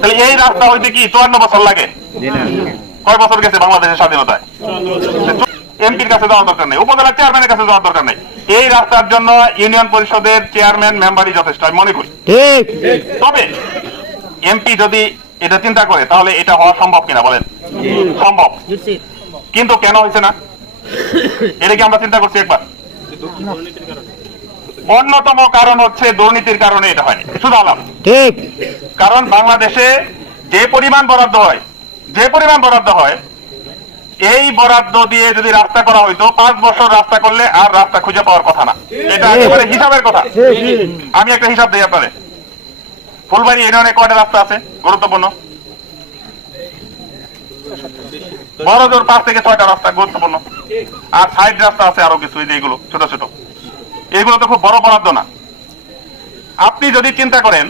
তাহলে এই রাস্তা হইতে কি চুয়ান্ন বছর লাগে? কয় বছর গেছে বাংলাদেশের স্বাধীনতায়? এমপির কাছে যাওয়ার দরকার নেই উপজেলা চেয়ারম্যানের কাছে যাওয়ার দরকার নেই। এই রাস্তার জন্য ইউনিয়ন পরিষদের চেয়ারম্যান মেম্বারই যথেষ্ট আমি মনে করি। তবে এমপি যদি এটা চিন্তা করে তাহলে এটা হওয়া সম্ভব কিনা বলেন? সম্ভব। কিন্তু কেন হয়েছে না? এটা কি আমরা চিন্তা করছি একবার? অন্যতম কারণ হচ্ছে দুর্নীতির কারণে এটা হয়নি। শুধু আলাম ঠিক। কারণ বাংলাদেশে যে পরিমাণ বরাদ্দ হয় যে পরিমাণ বরাদ্দ হয় এই বরাদ্দ দিয়ে যদি রাস্তা করা হইতো পাঁচ বছর রাস্তা করলে আর রাস্তা খুঁজে পাওয়ার কথা না। এটা একেবারে হিসাবের কথা। আমি একটা হিসাব দিই আপনাদের। ফুলবাড়ি ইউনিয়নে কয়টা রাস্তা আছে? গুরুত্বপূর্ণ। বড় জোর পাঁচ থেকে ছয়টা রাস্তা গুরুত্বপূর্ণ। আর সাইড রাস্তা আছে আরও কিছু এই যে এগুলো ছোট ছোট। এগুলো তো খুব বড় বরাদ্দ না। আপনি যদি চিন্তা করেন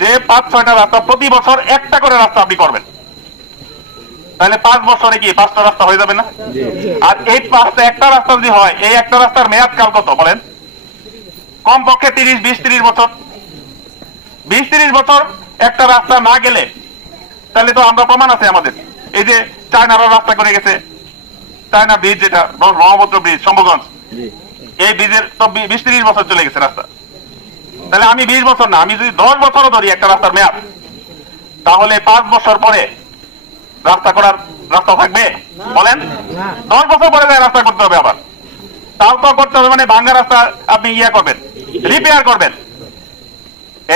যে পাঁচ ছয়টা রাস্তা প্রতি বছর একটা করে রাস্তা আপনি করবেন। তাহলে পাঁচ বছরে কি পাঁচটা রাস্তা হয়ে যাবে না? আর এই পাঁচটা একটা রাস্তা যদি হয় এই একটা রাস্তার মেয়াদ কাল কত বলেন? কমপক্ষে তিরিশ বিশ তিরিশ বছর। বিশ তিরিশ বছর একটা রাস্তা না গেলে তাহলে তো আমরা প্রমাণ আছে আমাদের। এই যে চায়নারা রাস্তা করে গেছে। চায়না ব্রিজ যেটা ব্রহ্মপুত্র ব্রিজ শম্ভুগঞ্জ। এই ব্রিজের তো বিশ তিরিশ বছর চলে গেছে রাস্তা। তাহলে আমি বিশ বছর না আমি যদি দশ বছরও ধরি একটা রাস্তার মেয়াদ তাহলে পাঁচ বছর পরে রাস্তা করার রাস্তা থাকবে? বলেন? দশ বছর পরে রাস্তা করতে হবে আবার। তাও তো করতে হবে মানে ভাঙ্গা রাস্তা আপনি ইয়ে করবেন রিপেয়ার করবেন।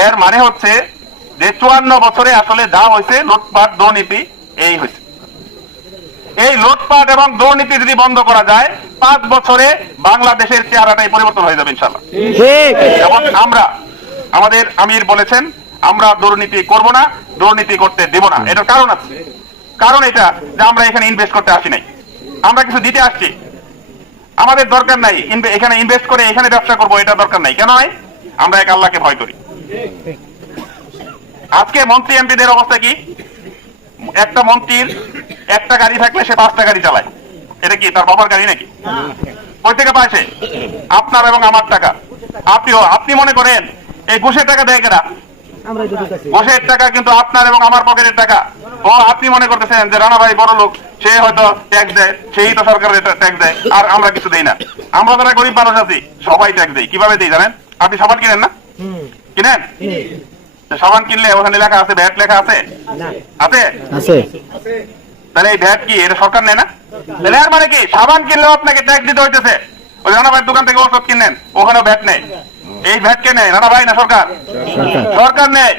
এর মানে হচ্ছে যে চুয়ান্ন বছরে আসলে যা হয়েছে লুটপাট দুর্নীতি এই হয়েছে। এই লুটপাট এবং দুর্নীতি যদি বন্ধ করা যায় পাঁচ বছরে বাংলাদেশের চেহারাটাই পরিবর্তন হয়ে যাবে ইনশাল্লাহ এবং আমরা আমাদের আমির বলেছেন, আমরা দুর্নীতি করব না, দুর্নীতি করতে দেব না। এটার কারণ আছে। কারণ এটা যে আমরা এখানে ইনভেস্ট করতে আসি নাই। আমরা কিছু দিতে আসছি। আমাদের দরকার নাই এখানে ইনভেস্ট করে এখানে ব্যবসা করব, এটা দরকার নাই। কেন নয় আমরা এক আল্লাহকে ভয় করি। আজকে মন্ত্রী এমপিদের অবস্থা কি? একটা মন্ত্রীর একটা গাড়ি থাকলে সে পাঁচটা গাড়ি চালায়। এটা কি তার বাবার গাড়ি নাকি? থেকে পাইছে? আপনার এবং আমার টাকা। আপনিও আপনি মনে করেন এই ঘুষের টাকা দেয় কেনা ঘুষের টাকা কিন্তু আপনার এবং আমার পকেটের টাকা। ও আপনি মনে করতেছেন যে রানা ভাই বড় লোক সে হয়তো ট্যাক্স দেয় সেই তো সরকারের ট্যাক্স দেয় আর আমরা কিছু দেই না। আমরা যারা গরিব মানুষ আছি সবাই ট্যাক্স দেয় কীভাবে দেই জানেন? আপনি সাবান কিনেন না? কিনেন? সাবান কিনলে ওখানে লেখা আছে ভ্যাট লেখা আছে? আছে? আছে। তাহলে এই ভ্যাট কি এটা সরকার নেয় না? তাহলে আর মানে কি? সাবান কিনলেও আপনাকে ট্যাক্স দিতে হইতেছে। ওই রানা ভাইয়ের দোকান থেকে ওষুধ কিনেন ওখানেও ভ্যাট নেই এই ভ্যাটকে নেয় রানা ভাই না সরকার? সরকার। নেয়